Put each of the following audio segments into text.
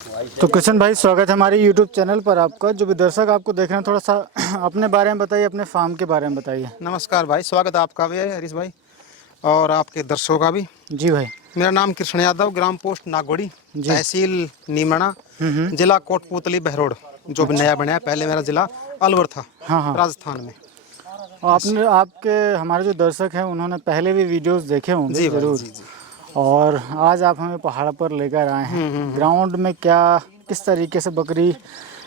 तो किशन भाई, स्वागत है हमारे YouTube चैनल पर आपका। जो भी दर्शक आपको देख रहे हैं, थोड़ा सा अपने बारे में बताइए, अपने फार्म के बारे में बताइए। नमस्कार भाई, स्वागत है आपका भी है हरीश भाई और आपके दर्शकों का भी। जी भाई। मेरा नाम कृष्ण यादव, ग्राम पोस्ट नागोड़ी, जी। तहसील नीमना, जिला कोटपूतली बहरोड, जो भी नया बना है। पहले मेरा जिला अलवर था। हाँ हाँ। राजस्थान में। आपने आपके हमारे जो दर्शक हैं उन्होंने पहले भी वीडियोस देखे होंगे जी भाई, ज़रूर। जी जी। और आज आप हमें पहाड़ पर लेकर आए हैं। ग्राउंड में क्या किस तरीके से बकरी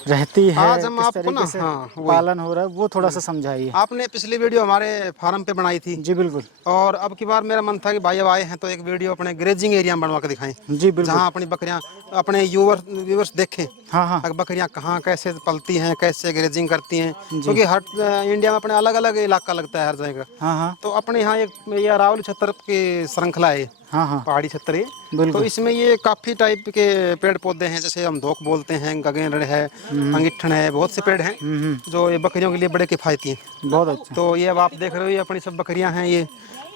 रहती है, आज हम किस आपको तरीके से वही। पालन हो रहा है, वो थोड़ा सा समझाइए। आपने पिछली वीडियो हमारे फार्म पे बनाई थी। जी बिल्कुल। और अब की बार मेरा मन था कि भाई अब आए हैं तो एक वीडियो अपने ग्रेजिंग एरिया में बनवा के दिखाएं। जी बिल्कुल। जहाँ अपनी बकरियां अपने व्यूवर्स देखें। हाँ हाँ। बकरियां कहाँ कैसे पलती हैं, कैसे ग्रेजिंग करती हैं, क्योंकि हर इंडिया में अपने अलग अलग इलाका लगता है हर जगह। हाँ हाँ। तो अपने यहाँ एक ये अरावली छत्तर की श्रृंखला है। हाँ हाँ। पहाड़ी छत्तर है। बिल्कुल। तो इसमें ये काफ़ी टाइप के पेड़ पौधे हैं, जैसे हम धोक बोलते हैं, गगेन है, अंगिठन है, बहुत से पेड़ हैं जो ये बकरियों के लिए बड़े किफ़ायती हैं। बहुत अच्छा। तो ये अब आप देख रहे हो, ये अपनी सब बकरियां हैं,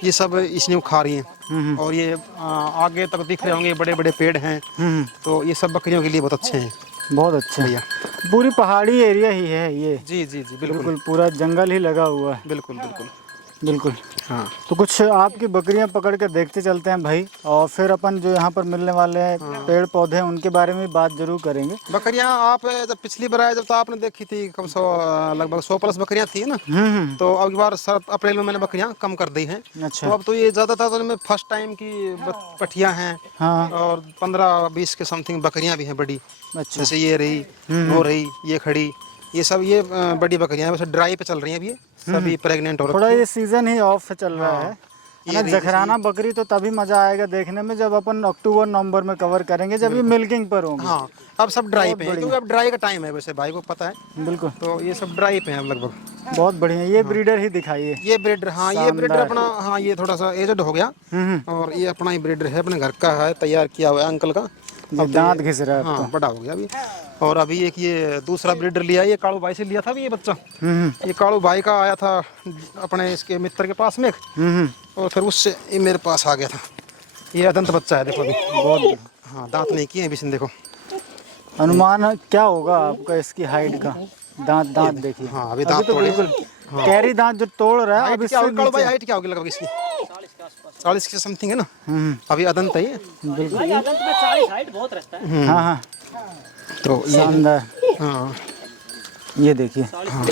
ये सब इसने खा रही हैं। और ये आगे तक दिख रहे होंगे, बड़े बड़े पेड़ हैं। तो ये सब बकरियों के लिए बहुत अच्छे हैं। बहुत अच्छा भैया पूरी पहाड़ी एरिया ही है ये। जी जी जी, बिल्कुल बिल्कुल पूरा जंगल ही लगा हुआ है। बिल्कुल बिल्कुल बिल्कुल। हाँ। तो कुछ आपकी बकरियां पकड़ के देखते चलते हैं भाई, और फिर अपन जो यहाँ पर मिलने वाले हैं पेड़ पौधे हैं उनके बारे में बात जरूर करेंगे। बकरियां आप जब पिछली बार आए जब तो आपने देखी थी कम लगभग 100 प्लस बकरियां थी ना। तो अब की बार अप्रैल में मैंने बकरियां कम कर दी हैं। अच्छा। तो अब तो ये ज़्यादातर तो इनमें फर्स्ट टाइम की पठियां हैं। हाँ। और 15-20 के समथिंग बकरियां भी हैं बड़ी। अच्छा। जैसे ये रही, वो रही, ये खड़ी, ये सब ये बड़ी बकरियां हैं। वैसे ड्राई पे चल रही हैं अभी, ये सभी प्रेग्नेंट हो थोड़ा रखी हैं। ये सीजन ही ऑफ चल रहा है ना। ये जखराना बकरी तो तभी मजा आएगा देखने में जब अपन अक्टूबर नवंबर में कवर करेंगे, जब ये मिल्किंग पर होंगे। हाँ, अब सब ड्राई पे है, क्योंकि अब ड्राई का टाइम है, वैसे भाई को पता है। बिल्कुल। तो ये सब ड्राई पे हैं अब लगभग। बहुत बढ़िया। ये ब्रीडर ही दिखाइए। ये ब्रीडर, हाँ ये ब्रीडर अपना, हाँ ये थोड़ा सा एजड हो गया। और ये अपना ही ब्रीडर है, अपने घर का है, तैयार किया हुआ है अंकल का। अब दांत घिस रहा है। हाँ, बड़ा हो गया अभी। और अभी एक ये दूसरा ब्रीडर लिया, ये कालू भाई से लिया था अभी ये बच्चा। ये कालू भाई का आया था अपने इसके मित्र के पास में एक। और फिर उससे ये मेरे पास आ गया था। ये अदंत बच्चा है, देखो अभी। बहुत। हाँ, दांत नहीं किए अभी, देखो। अनुमान क्या होगा आपका इसकी हाइट का? दांत देखिए। हाँ, अभी दांत तो बिल्कुल कैरी दांत जो तोड़ रहा है। अब इससे कालू भाई हाइट क्या होगी लगभग इसकी? 40 के समथिंग है ना। अभी अदंत है ये। बिल्कुल। अदंत में 40 हाइट बहुत रहता है। हाँ हाँ। तो शानदार। हाँ, ये देखिए। हाँ,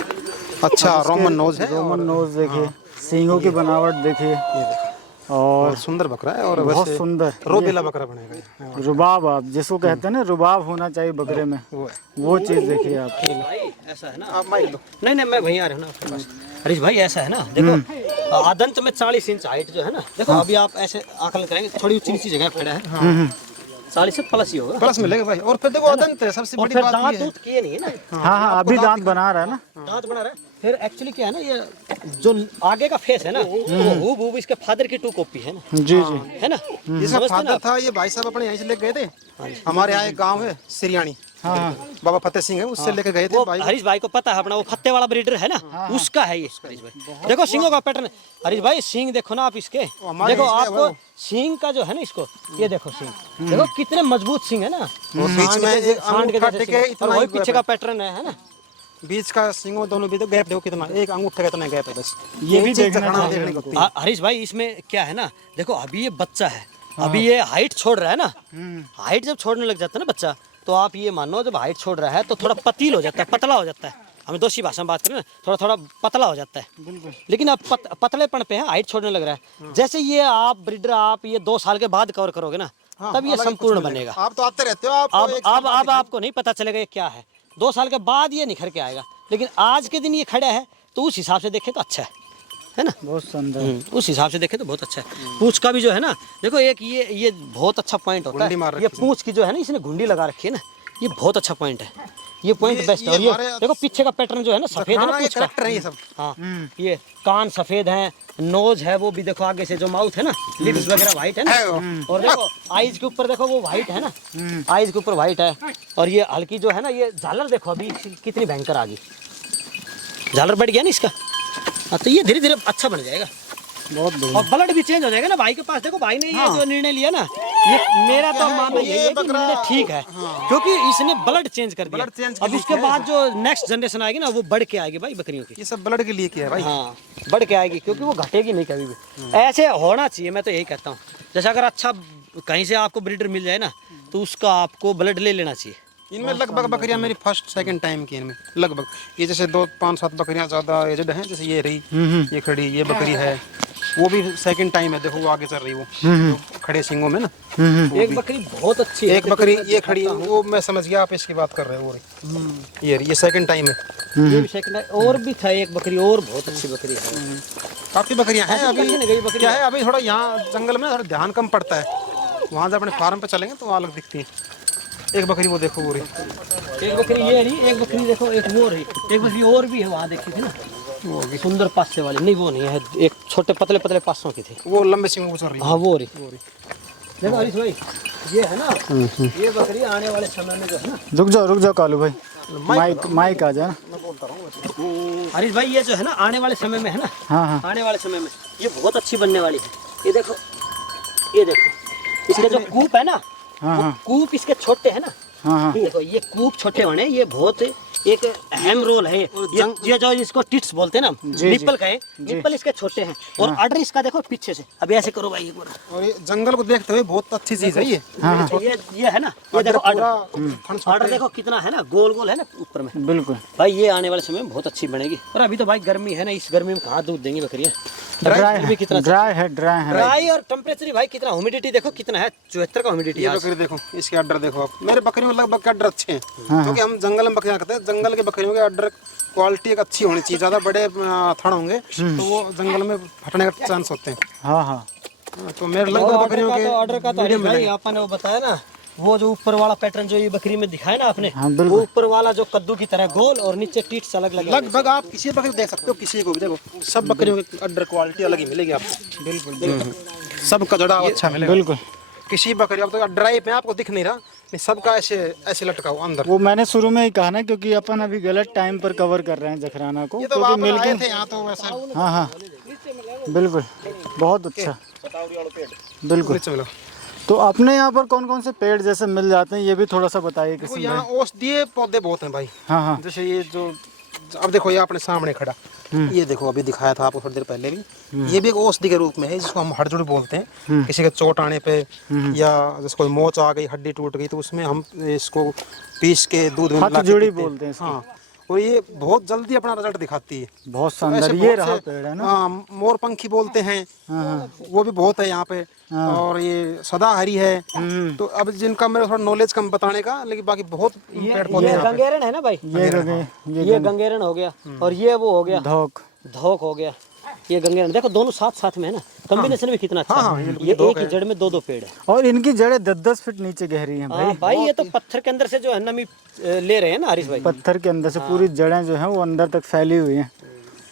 अच्छा रोमन नोज है। रोमन नोज देखिए, सींगों की बनावट देखिए। ये देखो, और बहुत सुंदर बकरा है। और बहुत वैसे सुंदर रोबेला बकरा बनेगा ये। रुबाब, आप जिसको कहते हैं ना, रुबाब होना चाहिए बकरे में, वो है। वो चीज़ देखिए आप। भाई ऐसा है ना, आप माइक लो। नहीं मैं वहीं आ रहा हूँ ना आपके पास। हरीश भाई ऐसा है ना, देखो अदंत में 40 इंच हाइट जो है ना, देखो अभी आप ऐसे आकलन करेंगे, थोड़ी ऊंची नीची जगह खड़ा है। 40 से प्लस ही होगा। प्लस मिलेगा भाई। और फिर देखो अदंत है, सबसे और बड़ी फिर बात दांत ये है। दूध किए नहीं है ना, हाँ हाँ, अभी दांत बना रहा है ना। दांत बना रहा है। फिर एक्चुअली क्या है ना, ये जो आगे का फेस है ना, वो हूबहू इसके फादर की 2 कॉपी है ना। जी जी। है ना, जिसका फादर था ये भाई साहब अपने यहीं से लेके गए थे। हमारे यहाँ एक गाँव है सिरियानी, हाँ बाबा फतेह सिंह है, उससे लेके गए थे वो भाई। हरीश भाई को पता है अपना, वो फत्ते वाला ब्रीडर है ना, उसका है ये हरीश भाई। देखो सींगों का पैटर्न, हरीश भाई सींग देखो ना आप इसके। देखो आपको सींग का जो है ना, इसको ये देखो सींग देखो कितने मजबूत सींग है ना। और बीच में एक अंगूठा टिके और इतना वही ही पीछे का पैटर्न है ना। बीच का सिंगों दोनों बीच गैप देखो कितना, एक अंगूठे का इतना गैप है बस। ये भी चीज़ देखना दिखाना चाहिए देखने को होती है। हरीश भाई इसमें क्या है ना, देखो अभी ये बच्चा है, अभी ये हाइट छोड़ रहा है ना। हाइट जब छोड़ने लग जाता है ना बच्चा, तो आप ये मानो जब हाइट छोड़ रहा है तो थोड़ा पतील हो जाता है, पतला हो जाता है। हमें दोषी भाषा में बात करें ना, थोड़ा थोड़ा पतला हो जाता है। लेकिन अब पतलेपन पे है, हाइट छोड़ने लग रहा है। जैसे ये आप ब्रीडर आप ये 2 साल के बाद कवर करोगे ना, तब ये संपूर्ण बनेगा। आप तो आते रहते हो। आप अब आपको नहीं पता चलेगा ये क्या है, 2 साल के बाद ये निखर के आएगा। लेकिन आज के दिन ये खड़ा है तो उस हिसाब से देखें तो अच्छा है ना। बहुत सुंदर। उस हिसाब से देखें तो बहुत अच्छा है। पूंछ का भी जो है ना, देखो एक ये बहुत अच्छा पॉइंट होता है। ये पूंछ की जो है ना, इसने घुंडी लगा रखी है ना, ये बहुत अच्छा पॉइंट है। ये पॉइंट बेस्ट है। और ये देखो पीछे का पैटर्न जो है ना, सफेद है ना पूंछ का। ये सब हाँ, ये कान सफेद हैं, नोज है वो भी देखो, आगे से जो माउथ है ना, लिप्स वगैरह व्हाइट है ना। और देखो आईज के ऊपर देखो वो व्हाइट है ना, आईज के ऊपर व्हाइट है। और ये हल्की जो है ना, ये झालर देखो अभी कितनी भयंकर आ गई, झालर बढ़ गया ना इसका। हाँ, तो ये धीरे धीरे अच्छा बन जाएगा। बहुत बढ़िया। और ब्लड भी चेंज हो जाएगा ना भाई के पास। देखो भाई ने ये जो निर्णय लिया ना, ये मेरा तो मानना ये यही है कि बकरा- निर्णय ठीक है, क्योंकि इसने ब्लड चेंज कर दिया। ब्लड चेंज अब इसके बाद जो नेक्स्ट जनरेशन आएगी ना, वो बढ़ के आएगी भाई बकरियों की। ये सब ब्लड के लिए किया है भाई। हाँ, बढ़ के आएगी, क्योंकि वो घटेगी नहीं कभी भी। ऐसे होना चाहिए, मैं तो यही कहता हूँ। जैसे अगर अच्छा कहीं से आपको ब्रीडर मिल जाए ना, तो उसका आपको ब्लड ले लेना चाहिए। इनमें लगभग बकरियां मेरी फर्स्ट सेकंड टाइम की इनमें लगभग। ये जैसे 2-5-7 बकरियां ज़्यादा एजड हैं, जैसे ये रही, ये खड़ी, ये बकरी है, वो भी सेकंड टाइम है। देखो वो आगे चल रही, वो जो खड़े सिंगों में ना। एक बकरी बहुत अच्छी है। एक बकरी ये खड़ी, वो मैं समझ गया आप इसकी बात कर रहे हो। वो रही, ये सेकंड टाइम है। ये भी सेकंड है। और भी था एक बकरी, और बहुत अच्छी बकरी है। काफ़ी बकरियां हैं अभी। नहीं गई बकरी। क्या है अभी थोड़ा यहाँ जंगल में थोड़ा ध्यान कम पड़ता है। वहाँ से अपने फार्म पे चलेंगे तो वहाँ अलग दिखती है। एक बकरी वो देखो, वो रही एक बकरी ये रही, एक बकरी देखो, एक वो रही, एक बकरी और भी है वहाँ देखी थी ना, वो होगी। सुंदर पासे वाली। नहीं वो नहीं है, एक छोटे पतले पतले पासों की थी। वो लंबे सिंगों को चल रही है। हाँ वो रही। देखो हरीश भाई, ये है ना, ये बकरी आने वाले समय में जो है ना। रुक जाओ कालू भाई, माइक आ जाए ना। हरीश भाई, ये जो है ना आने वाले समय में है ना, हाँ। आने वाले समय में ये बहुत अच्छी बनने वाली है। ये देखो, ये देखो, इसके जो कूप है ना, वो कूप इसके छोटे है ना। हाँ। देखो ये कूप छोटे बने, ये बहुत एक अहम रोल है। ये जो इसको टिट्स बोलते हैं ना, निप्पल कहे, निप्पल इसके छोटे हैं। और अडर इसका देखो पीछे से। अभी ऐसे करो भाई एक बार। और ये जंगल को देखते हुए बहुत अच्छी चीज है ये। ये है ना, ये देखो अडर देखो कितना है ना, गोल गोल है ना ऊपर में। बिल्कुल भाई ये आने वाले समय में बहुत अच्छी बनेगी। और अभी तो भाई गर्मी है ना, इस गर्मी में कहाँ दूध देंगी बकरियाँ। ड्राई है ड्राई और टेम्परेचर भाई कितना, ह्यूमिडिटी देखो कितना है, 74 का ह्यूमिडिटी ये है। बकरी देखो, इसके अड्डर देखो आप। मेरे बकरियों में लगभग अड्डर अच्छे हैं, क्योंकि हम जंगल में बकरियां करते हैं। जंगल के बकरियों के अड्डर क्वालिटी एक अच्छी होनी चाहिए। ज्यादा बड़े थड़ होंगे तो वो जंगल में फटने का चांस होते हैं। हाँ। तो मेरे लगभग बकरियों के ऑर्डर का तो भाई आपने वो बताया ना, वो जो ऊपर वाला पैटर्न जो ये बकरी में दिखाया ना आपने, हाँ, बिल्कुल। वो ऊपर वाला जो कद्दू की तरह गोल और नीचे टीट्स अलग लगे। लगभग आप किसी बकरी को देख सकते हो, किसी को भी देखो, सब बकरियों की अड्डर क्वालिटी अलग ही मिलेगी आपको। बिल्कुल सबका जुड़ाव अच्छा मिलेगा। बिल्कुल। किसी बकरी अब तो ड्राई पे आपको दिख नहीं रहा, नहीं सबका ऐसे लटका हुआ अंदर। वो मैंने शुरू में ही कहा ना, क्योंकि अपन अभी गलत टाइम पर कवर कर रहे हैं जखराना को, ये तो क्योंकि आप आए थे यहाँ तो वैसे। हाँ बिल्कुल, बहुत अच्छा। बिल्कुल। चलो, तो अपने यहाँ पर कौन कौन से पेड़ जैसे मिल जाते हैं, ये भी थोड़ा सा बताइए देखो किसी यहाँ औषधीय पौधे बहुत हैं भाई। हाँ। जैसे ये जो अब देखो, ये अपने सामने खड़ा, ये देखो अभी दिखाया था आपको थोड़ी देर पहले भी। ये भी एक औषधि के रूप में है, जिसको हम हड़जुड़ बोलते हैं। किसी के चोट आने पे या जैसे कोई मोच आ गई, हड्डी टूट गई, तो उसमें हम इसको पीस के दूध में मिला के हथजुड़ी पीते हैं। बोलते हैं इसको। हाँ, और ये बहुत जल्दी अपना रिजल्ट दिखाती है। बहुत तो शानदार, ऐसे ये बहुत रहा से- पेड़ है ना। हाँ, मोरपंखी बोलते हैं, वो भी बहुत है यहाँ पे। और ये सदाहरी है। तो अब जिनका मेरा थोड़ा नॉलेज कम बताने का, लेकिन बाकी बहुत पेड़ पौधे ये हैं यहाँ पे। गंगेरन है ना भाई, ये गंगेरन हो गया, और ये वो हो गया धोक हो गया। ये गंगेरन देखो, दोनों साथ साथ में है ना, कॉम्बिनेशन भी कितना अच्छा है। ये एक ही जड़ में दो पेड़ है, और इनकी जड़ें 10-10 फीट नीचे गहरी हैं भाई। भाई ये तो पत्थर के अंदर से जो है नमी ले रहे हैं ना हरीश भाई। पत्थर के अंदर से पूरी जड़ें जो हैं वो अंदर तक फैली हुई हैं,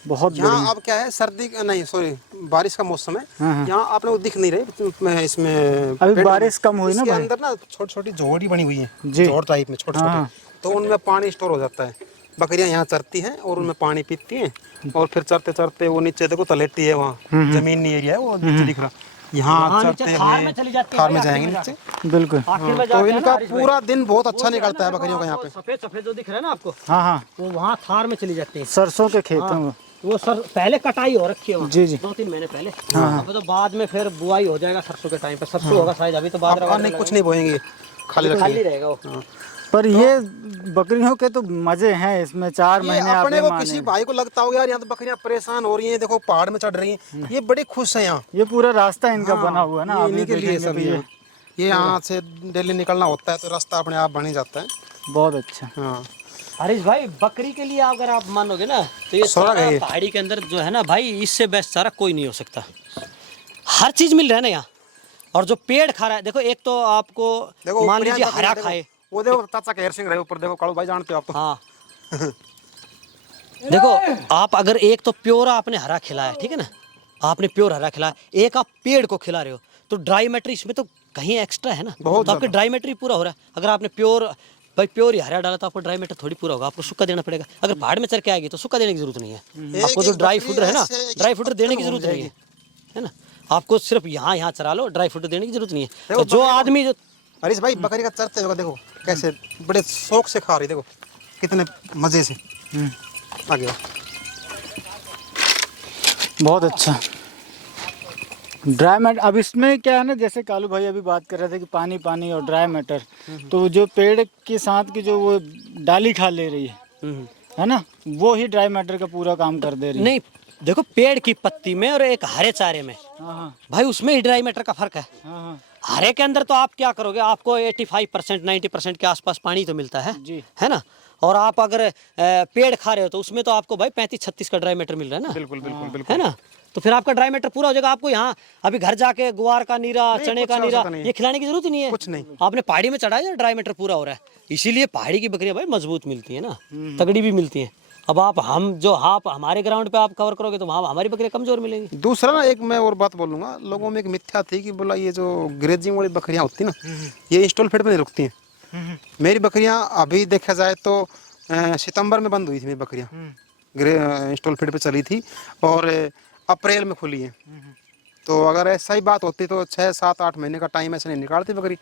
बहुत यहाँ अब क्या है, सर्दी नहीं सॉरी बारिश का मौसम है। यहाँ आपने वो दिख नहीं रही इसमें अभी पेड़- बारिश कम हुई ना इसके भाई। अंदर ना छोटी छोटी झोड़ी बनी हुई है, जी। झोड़ टाइप में छोटे छोटे, तो उनमें पानी स्टोर हो जाता है। बकरियां यहाँ चरती हैं और उनमें पानी पीती हैं, और फिर चरते चरते वो नीचे देखो तलेटी है, वहाँ जमीनी एरिया है वो नीचे दिख रहा, यहाँ चरते थार में चली जाती है, थार में जाएंगे नीचे। बिल्कुल। आखिर में तो जाके है ना इनका हरीश भाई, पूरा दिन बहुत अच्छा निकलता है बकरियों का यहाँ पे। सफेद सफेद जो दिख रहा है ना आपको, हाँ वो वहाँ थार में चली जाती है। सरसों के खेत हैं वो। वो सर पहले कटाई हो रखी है वहाँ, जी। 2-3 महीने पहले। अब तो बाद में फिर बुआई हो जाएगा सरसों के टाइम पे। सरसों होगा शायद, अभी तो बादरा अब नहीं, कुछ नहीं बोएंगे, खाली खाली रखेंगे। रहेगा वो। पर ये बकरियों के तो मजे हैं इसमें, 4 ये महीने अपने आपने को माने। किसी भाई को लगता होगा यार यहाँ तो बकरियां परेशान हो रही हैं, देखो पहाड़ में चढ़ रही हैं, ये बड़ी खुश है यहाँ। ये पूरा रास्ता इनका बना हुआ है ना, ये आप इन्हीं के लिए देखेंगे सब तो ये यहाँ से डेली निकलना होता है, तो रास्ता अपने आप बन ही जाता है। बहुत अच्छा। हाँ, हरीश भाई बकरी के लिए अगर आप मानोगे ना, तो ये स्वर्ग है सारा ये। पहाड़ी के अंदर जो है ना भाई, इससे बेस्ट सारा कोई नहीं हो सकता। हर चीज मिल रहा है ना यहाँ, और जो पेड़ खा रहा है, देखो एक तो आपको देखो मान ऊपर यहाँ लीजिए बकरियां हरा देखो, खाए। वो देखो चाचा केर सिंह रहे ऊपर, देखो कालू भाई जानते हो आप तो। हाँ देखो, आप अगर एक तो प्योर आपने हरा खिलाया, ठीक है ना, आपने प्योर हरा खिलाया, एक आप पेड़ को खिला रहे हो, तो ड्राई मैटर इसमें तो कहीं एक्स्ट्रा है ना, बहुत तो आपका ड्राई मैटर ही पूरा हो रहा है। अगर आपने प्योर भाई प्योर ही हरा डाला तो आपको ड्राई मैटर थोड़ी पूरा होगा, आपको सूखा देना पड़ेगा। अगर पहाड़ में चढ़ के आएगी तो सूखा देने की जरूरत नहीं है, आपको जो ड्राई फूडर है ना, ड्राई फूडर देने की जरूरत नहीं है ना। आपको सिर्फ यहाँ यहाँ चरा लो, ड्राई फ्रूट देने की जरूरत नहीं है। तो जो आदमी जो हरीश भाई बकरी का चरते होगा, देखो कैसे बड़े शौक से खा रही, देखो कितने मजे से। आ गया, बहुत अच्छा। ड्राई मैटर, अब इसमें क्या है ना, जैसे कालू भाई अभी बात कर रहे थे कि पानी पानी और ड्राई मैटर, तो जो पेड़ के साथ की जो वो डाली खा ले रही है ना, वो ही ड्राई मैटर का पूरा काम कर दे रही है। नहीं, देखो पेड़ की पत्ती में और एक हरे चारे में, हाँ भाई उसमें ही ड्राई मैटर का फर्क है। हाँ हरे के अंदर तो आप क्या करोगे, आपको 85% 90% के आसपास पानी तो मिलता है जी। है ना। और आप अगर पेड़ खा रहे हो तो उसमें तो आपको भाई 35-36 का ड्राई मैटर मिल रहा है ना। बिल्कुल बिल्कुल बिल्कुल। है ना, तो फिर आपका ड्राई मैटर पूरा हो जाएगा। आपको यहाँ अभी घर जाके गुआर का नीरा, चने का नीरा ये खिलाने की जरूरत ही नहीं है, कुछ नहीं। आपने पहाड़ी में चढ़ाया, ड्राई मैटर पूरा हो रहा है। इसीलिए पहाड़ी की बकरियां भाई मजबूत मिलती है ना, तगड़ी भी मिलती हैं। अब आप हमारे ग्राउंड पे आप कवर करोगे तो वहाँ हमारी बकरियां कमजोर मिलेंगी। दूसरा ना, एक मैं और बात बोलूंगा, लोगों में एक मिथ्या थी कि बोला ये जो ग्रेजिंग वाली बकरियां होती ना, ये इंस्टॉल फीड पे नहीं रुकती हैं। मेरी बकरियां अभी देखा जाए तो सितंबर में बंद हुई थी मेरी बकरियां, इंस्टॉल फीड पे चली थी और अप्रैल में खुली है। तो अगर ऐसा ही बात होती तो 6, 7, 8 महीने का टाइम ऐसे नहीं निकालती बकरी।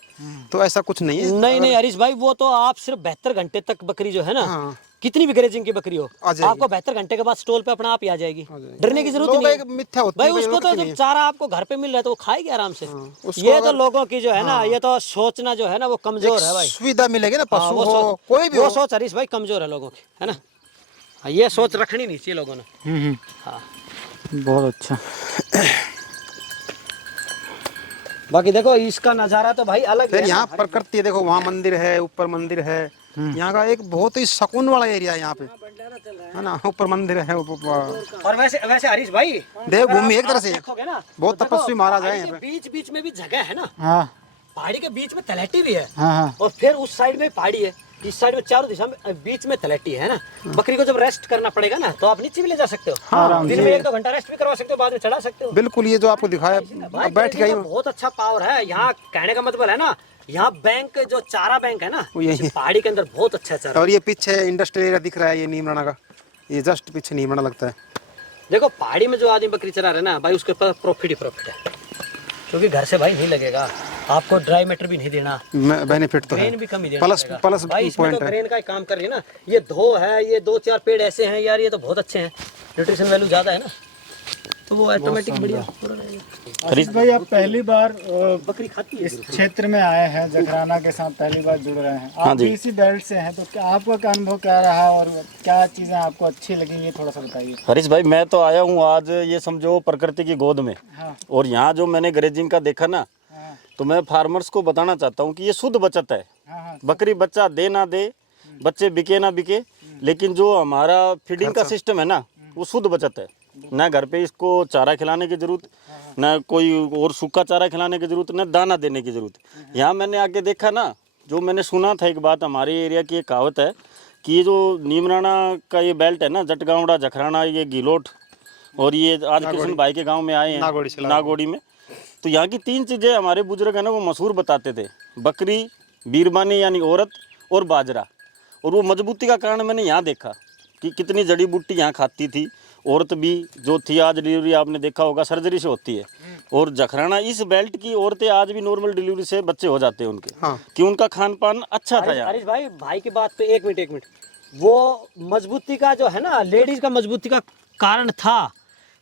तो ऐसा कुछ नहीं है। नहीं नहीं हरीश भाई, वो तो आप सिर्फ 72 घंटे तक बकरी जो है ना, हाँ। कितनी भी ग्रेजिंग की बकरी हो, आ जाएगी। आपको 72 घंटे के बाद स्टॉल पे अपना आप ही आ जाएगी, जाएगी। डरने की जरूरत लोग नहीं एक है। मिथ्या होती भाई है, उसको तो रुकती जब नहीं है। चारा आपको घर पे मिल रहा है तो वो खाएगी आराम से। उसको ये तो अगर- लोगों की जो है ना, ये तो सोचना जो है ना वो कमजोर है भाई। सुविधा मिलेगी ना, हाँ, पशु वो हो सोच, कोई भी वो हो। सोच हरीश भाई कमजोर है लोगों की, है ना। हाँ, ये सोच रखनी नहीं चाहिए लोगों ने। हाँ, बहुत अच्छा। बाकी देखो इसका नज़ारा तो भाई अलग फिर है यहाँ प्रकृति है, देखो वहाँ मंदिर है, ऊपर मंदिर है। यहाँ का एक बहुत ही सुकून वाला एरिया है यहाँ पे, है ना। ऊपर मंदिर है, और वैसे वैसे हरीश भाई देवभूमि एक तरह से देखोगे ना, बहुत तो देखो, तपस्वी महाराज है पहाड़ी यहाँ के पे। बीच बीच में भी जगह है ना, हाँ पहाड़ी के बीच में तलहटी भी है। हाँ हाँ और फिर उस साइड में पहाड़ी है, इस साइड में चारों दिशा में बीच में तलहटी है ना। बकरी को जब रेस्ट करना पड़ेगा ना तो आप नीचे भी ले जा सकते हो। हाँ, दिन में 1-2 घंटा रेस्ट भी करवा सकते हो, बाद में चढ़ा सकते हो। बिल्कुल। ये जो आपको दिखाया, भाई अब बैठ गई का बहुत अच्छा पावर है यहाँ। कहने का मतलब है ना, यहाँ बैंक जो चारा बैंक है ना, वो यही है। पहाड़ी के अंदर बहुत अच्छा चारा। और ये पीछे इंडस्ट्रियल एरिया दिख रहा है, ये नीमराना का, ये जस्ट पीछे नीमराना लगता है। देखो पहाड़ी में जो आदमी बकरी चरा रहे हैं ना भाई, उसके पास प्रॉफिट ही प्रॉफिट है, क्योंकि घर से भाई नहीं लगेगा, आपको ड्राई मैटर भी नहीं देना, बेनिफिट तो है, ग्रेन भी कम ही देना प्लस पड़ेगा। प्लस भाई इसमें पॉइंट तो है। ग्रेन का ही काम कर रही है ना। ये धो है, ये 2-4 पेड़ ऐसे हैं यार, ये तो बहुत अच्छे हैं, न्यूट्रिशन वैल्यू ज़्यादा है ना, तो वो ऑटोमेटिक बढ़िया पूरा रहेगा। हरीश भाई, आप पहली बार बकरी खाती है इस क्षेत्र में आए हैं, जखराना के साथ पहली बार जुड़ रहे हैं, आप भी इसी बेल्ट से हैं, तो क्या आपका क्या अनुभव क्या रहा और क्या चीज़ें आपको अच्छी लगी, ये थोड़ा सा बताइए। हरीश भाई, मैं तो आया हूँ आज, ये समझो प्रकृति की गोद में। हाँ और यहाँ जो मैंने ग्रेजिंग का देखा ना, हाँ तो मैं फार्मर्स को बताना चाहता हूँ कि ये शुद्ध बचत है। हाँ हाँ बकरी बच्चा दे ना दे, बच्चे बिके ना बिके, लेकिन जो हमारा फीडिंग का सिस्टम है ना, वो शुद्ध बचत है। ना घर पे इसको चारा खिलाने की जरूरत, ना कोई और सूखा चारा खिलाने की जरूरत, ना दाना देने की जरूरत। यहाँ मैंने आके देखा ना, जो मैंने सुना था एक बात, हमारे एरिया की एक कहावत है कि ये जो नीमराना का ये बेल्ट है ना, जटगांवड़ा, जखराना, ये गिलोट और ये आज कृष्ण भाई के गांव में आए हैं नागोड़ी में, तो यहाँ की 3 चीज़ें हमारे बुजुर्ग है ना वो मशहूर बताते थे, बकरी, बीरबानी यानी औरत, और बाजरा। और वो मजबूती का कारण मैंने यहाँ देखा कि कितनी जड़ी बूटी यहाँ खाती थी। औरत भी जो थी, आज डिलीवरी आपने देखा होगा सर्जरी से होती है, और जखराना इस बेल्ट की औरतें आज भी नॉर्मल डिलीवरी से बच्चे हो जाते हैं उनके। हाँ। कि उनका खान पान अच्छा था यहाँ। हरीश भाई की बात पे एक मिनट, वो मजबूती का जो है ना, लेडीज का मजबूती का कारण था,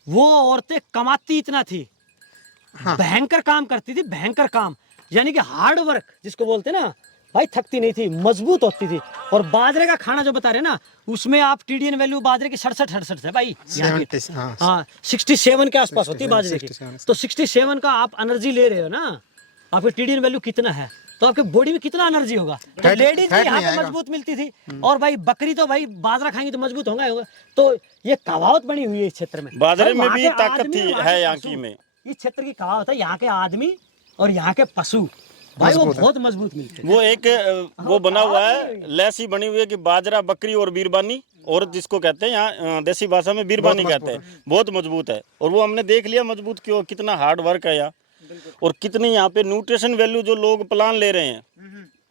वो औरतें कमाती इतना थी, भयंकर काम करती थी, भयंकर काम, यानी कि हार्ड वर्क जिसको बोलते ना भाई, थकती नहीं थी, मजबूत होती थी। और बाजरे का खाना जो बता रहे ना, उसमें आप टीडीएन वैल्यू बाजरे की 67 है भाई, 70, हाँ 67 के आसपास होती है बाजरे की। 67। तो 67 का आप एनर्जी ले रहे हो ना, आपका टीडीएन वैल्यू कितना है, तो आपके बॉडी में कितना एनर्जी होगा। तो लेडीज भी यहाँ पे मजबूत मिलती थी, और भाई बकरी तो भाई बाजरा खाएंगे तो मजबूत होगा। तो ये कहावत बनी हुई है इस क्षेत्र में, बाजरे भाई में वहाँ भी के ताकत आदमी, थी, वहाँ है के यहाँ पशु। की में। इस क्षेत्र की कहावत है, यहाँ के आदमी और यहाँ के पशु भाई वो बहुत मजबूत मिलते हैं। वो एक वो बना हुआ है, लैसी बनी हुई है कि बाजरा, बकरी और बीरबानी, औरत जिसको कहते हैं यहाँ देसी भाषा में बीरबानी कहते हैं, बहुत मजबूत है। और वो हमने देख लिया मजबूत क्यों, कितना हार्ड वर्क है यहाँ, और कितनी यहाँ पे न्यूट्रिशन वैल्यू जो लोग प्लान ले रहे हैं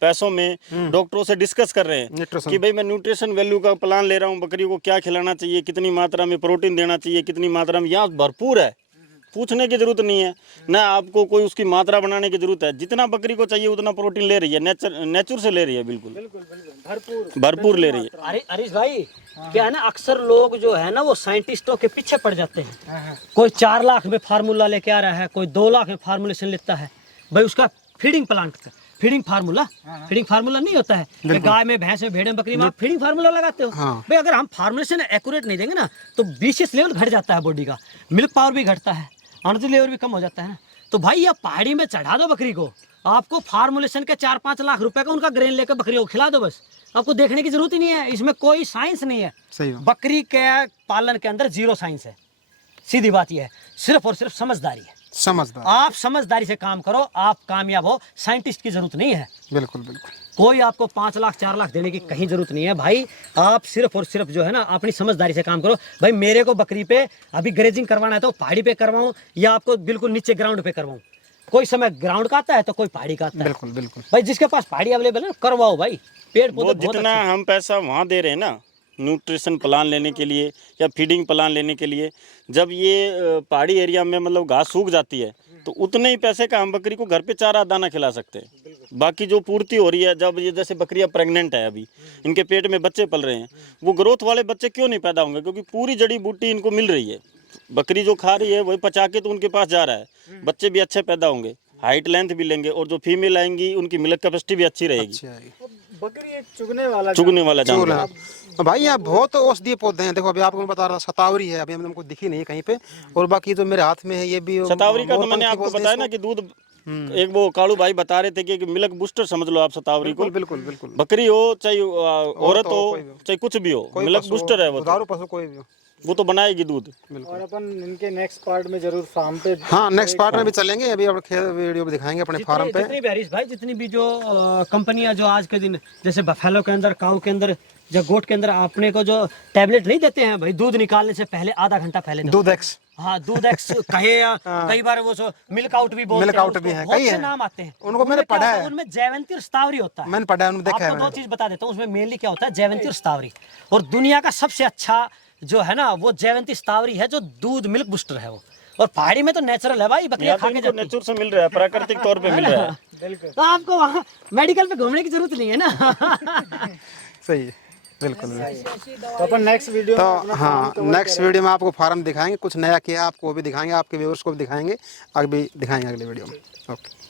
पैसों में, डॉक्टरों से डिस्कस कर रहे हैं कि भाई मैं न्यूट्रिशन वैल्यू का प्लान ले रहा हूँ, बकरी को क्या खिलाना चाहिए, कितनी मात्रा में प्रोटीन देना चाहिए, कितनी मात्रा में, यहाँ भरपूर है, पूछने की जरूरत नहीं है, ना आपको कोई उसकी मात्रा बनाने की जरूरत है। जितना बकरी को चाहिए उतना प्रोटीन ले रही है, नेचर से ले रही है, बिल्कुल भरपूर ले रही है। अरे हरीश भाई, क्या है ना, अक्सर लोग जो है ना वो साइंटिस्टों के पीछे पड़ जाते हैं। कोई 4 लाख में फार्मूला लेके आ रहा है, कोई 2 लाख में फार्मूलेशन लेता है भाई। उसका फीडिंग प्लांट का फीडिंग फार्मूला नहीं होता है कि गाय में, भैंस में, भेड़ में, बकरी में आप फीडिंग फार्मूला लगाते हो। भाई अगर हम फार्मूलेशन एक्यूरेट नहीं देंगे ना तो विशेष लेवल घट जाता है बॉडी का, मिल्क पावर भी घटता है, एनर्जी लेवल भी कम हो जाता है ना। तो भाई आप पहाड़ी में चढ़ा दो बकरी को, आपको फार्मूलेशन के 4-5 लाख रुपए का उनका ग्रेन लेकर बकरी को खिला दो, बस आपको देखने की जरूरत ही नहीं है। इसमें कोई साइंस नहीं है। सही बकरी के पालन के अंदर 0 साइंस है। सीधी बात यह है, सिर्फ और सिर्फ समझदारी है। समझदार, आप समझदारी से काम करो, आप कामयाब हो। साइंटिस्ट की जरूरत नहीं है। बिल्कुल बिल्कुल। कोई आपको 5 लाख 4 लाख देने की कहीं जरूरत नहीं है भाई। आप सिर्फ और सिर्फ जो है ना अपनी समझदारी से काम करो। भाई मेरे को बकरी पे अभी ग्रेजिंग करवाना है तो पहाड़ी पे करवाऊं या आपको बिल्कुल नीचे ग्राउंड पे करवाऊं। कोई समय ग्राउंड का आता है तो कोई पहाड़ी का आता है। बिल्कुल बिल्कुल भाई जिसके पास पहाड़ी अवेलेबल है करवाओ भाई। पेड़ पौधे वो बहुत जितना अच्छे हैं। हम पैसा वहाँ दे रहे हैं ना न्यूट्रिशन प्लान लेने के लिए या फीडिंग प्लान लेने के लिए, जब ये पहाड़ी एरिया में मतलब घास सूख जाती है तो उतने ही पैसे का हम बकरी को घर पे चारा दाना खिला सकते हैं। बाकी जो पूर्ति हो रही है, जब ये जैसे बकरियां प्रेग्नेंट है, अभी इनके पेट में बच्चे पल रहे हैं, वो ग्रोथ वाले बच्चे क्यों नहीं पैदा होंगे? क्योंकि पूरी जड़ी बूटी इनको मिल रही है। बकरी जो खा रही है वही पचा के तो उनके पास जा रहा है, बच्चे भी अच्छे पैदा होंगे, हाइट लेंथ भी लेंगे, और जो फीमेल आएंगी उनकी मिल्क कैपेसिटी भी अच्छी रहेगी। बकरी एक चुगने वाला जानवर है। भाई यहाँ बहुत औषधीय पौधे हैं। देखो अभी आपको मैं बता रहा, शतावरी है, अभी हमको दिखी नहीं कहीं पे, और बाकी जो मेरे हाथ में है ये भी शतावरी का तो मैंने आपको बताया ना कि दूध, एक वो कालू भाई बता रहे थे कि मिल्क बूस्टर समझ लो आप शतावरी को। बिल्कुल बिल्कुल। बकरी हो चाहे औरत हो चाहे कुछ भी हो, मिल्क बूस्टर है वो। दुधारू पशु कोई भी हो, वो तो बनाएगी दूध। और अपन इनके नेक्स्ट पार्ट में जरूर फार्म पे, हाँ नेक्स्ट पार्ट में भी चलेंगे। अभी आप वीडियो भी दिखाएंगे अपने फार्म पे। जितनी भी हरीश भाई, जितनी भी जो कंपनियां जो आज के दिन जैसे बफेलो के अंदर, काऊ के अंदर या गोट के अंदर अपने को जो टैबलेट नहीं देते हैं भाई, दूध निकालने से पहले आधा घंटा पहले दूध एक्स, हाँ दूध एक्स कहे या कई बार वो सो मिल्क आउट भी बोलते हैं। मिल्क आउट भी है, बहुत कई से है नाम आते हैं उनको मैंने पढ़ा है। उनमें जैवंती और स्तावरी होता है। मैंने पढ़ा है, उन्होंने देखा है। आपको 2 चीज बता देता हूँ, उसमें मेनली क्या होता है, जैवंती और स्तावरी। और दुनिया का सबसे अच्छा जो है ना वो जैवंती स्तावरी है, जो दूध मिल्क बूस्टर है वो। और पहाड़ी में तो नेचुरल है भाई, बकरियां खा के जाती हैं। नेचर से मिल रहा है, प्राकृतिक तौर पे मिल रहा है। तो आपको वहाँ मेडिकल पे घूमने की जरूरत नहीं है ना। सही है, बिल्कुल। तो अपन नेक्स्ट वीडियो तो हाँ नेक्स्ट वीडियो में आपको फार्म दिखाएंगे, कुछ नया किया आपको वो भी दिखाएंगे, आपके व्यूअर्स को भी दिखाएंगे, आगे भी दिखाएंगे अगले वीडियो में। ओके।